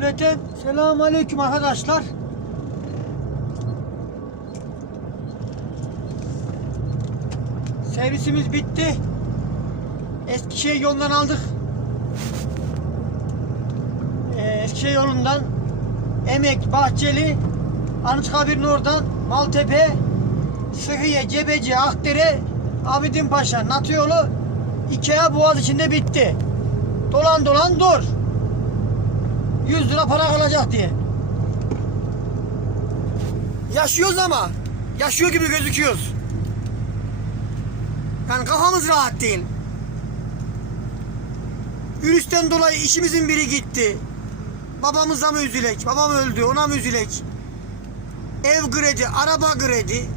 Cümleten selamun aleyküm arkadaşlar. Servisimiz bitti. Eskişehir yolundan aldık. Ee, Eskişehir yolundan Emek, Bahçeli, Anıtkabir'in oradan Maltepe, Sıhhiye, Cebeci, Akdere, Abidin Paşa, Natı yolu Ikea Boğaz içinde bitti. Dolan dolan dur. 100 lira para kalacak diye. Yaşıyoruz ama. Yaşıyor gibi gözüküyoruz. Yani kafamız rahat değil. Virüsten dolayı işimizin biri gitti. Babamıza mı üzülek? Babam öldü ona mı üzülek? Ev kredi, araba kredi,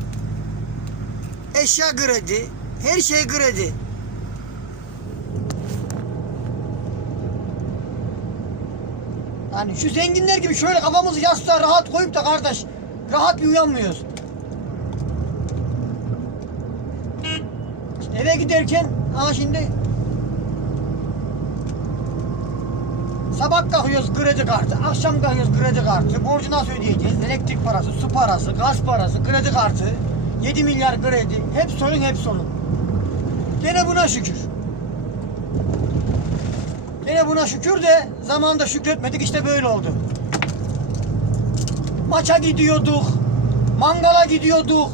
eşya kredi, her şey kredi. Yani şu zenginler gibi şöyle kafamızı yastığa rahat koyup da kardeş rahat bir uyanmıyoruz. Eve giderken ha şimdi sabah kalkıyoruz kredi kartı, akşam kalkıyoruz kredi kartı, borcu nasıl ödeyeceğiz? Elektrik parası, su parası, gaz parası, kredi kartı, 7 milyar kredi, hep sorun hep sorun. Gene buna şükür. Yine buna şükür de zamanında şükretmedik işte böyle oldu. Maça gidiyorduk, mangala gidiyorduk,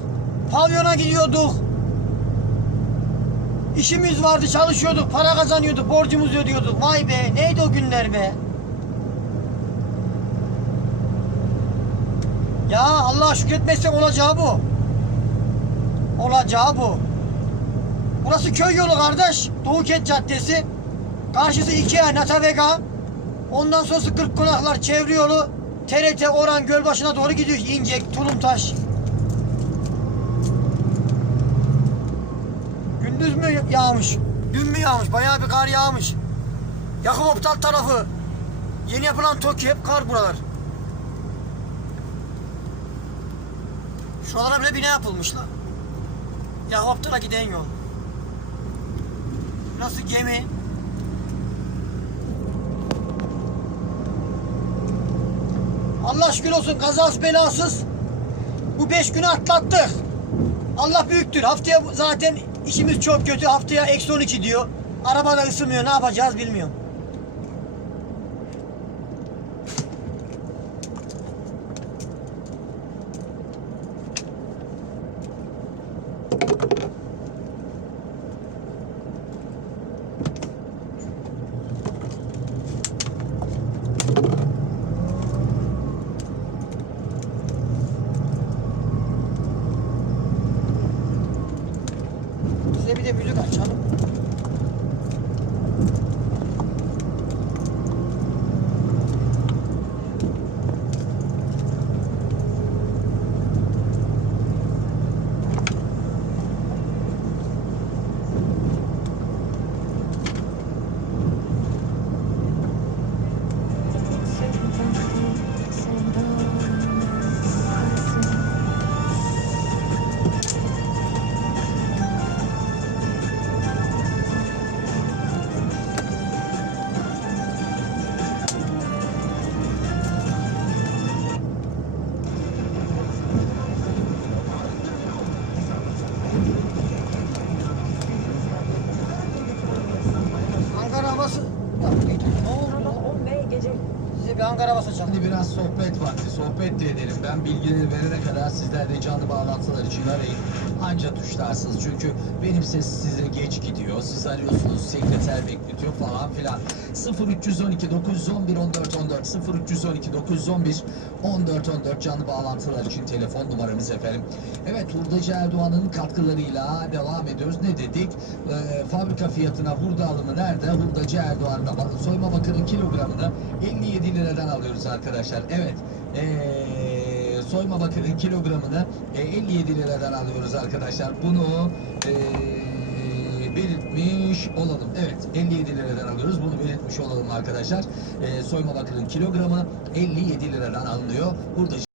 pavyona gidiyorduk. İşimiz vardı, çalışıyorduk, para kazanıyorduk, borcumuzu ödüyorduk. Vay be, neydi o günler be? Ya Allah'a şükretmezsek olacağı bu. Olacağı bu. Burası köy yolu kardeş. Doğuket Caddesi. Karşısı Ikea, Natavega. Ondan sonrası Kırk Konaklar çevre yolu. TRT Oran Gölbaşı'na doğru gidiyor. İncek, Tulumtaş. Gündüz mü yağmış? Dün mü yağmış? Bayağı bir kar yağmış. Yakup Optal tarafı. Yeni yapılan TOKİ hep kar buralar. Şuralara bile bina yapılmış lan. Yakup Optal'a giden yol. Nasıl gemi? Allah şükür olsun kazasız belasız bu beş günü atlattık. Allah büyüktür. Haftaya zaten işimiz çok kötü. Haftaya eksi 12 diyor. Araba da ısınmıyor. Ne yapacağız bilmiyorum. Size bir de müzik açalım. Ankara havası açalım. Şimdi biraz sohbet vakti, sohbet de edelim. Ben bilgileri verene kadar sizler de canlı bağlantılar için arayın. Anca tuşlarsınız çünkü benim ses size geç gidiyor. Siz arıyorsunuz, sekreter bekletiyor falan filan. 0312 911 14 14 0312 911 14 14 canlı bağlantılar için telefon numaramız efendim. Evet Hurdacı Erdoğan'ın katkılarıyla devam ediyoruz. Ne dedik? Ee, fabrika fiyatına hurda alımı nerede? Hurdacı Erdoğan'da soyma bakırın kilogramını 57 liradan alıyoruz arkadaşlar. Evet. Ee, soyma bakırın kilogramını e, 57 liradan alıyoruz arkadaşlar. Bunu ee, belirtmiş olalım. Evet 57 liradan alıyoruz. Bunu belirtmiş olalım arkadaşlar. Ee, soyma bakırın kilogramı 57 liradan alınıyor. Burada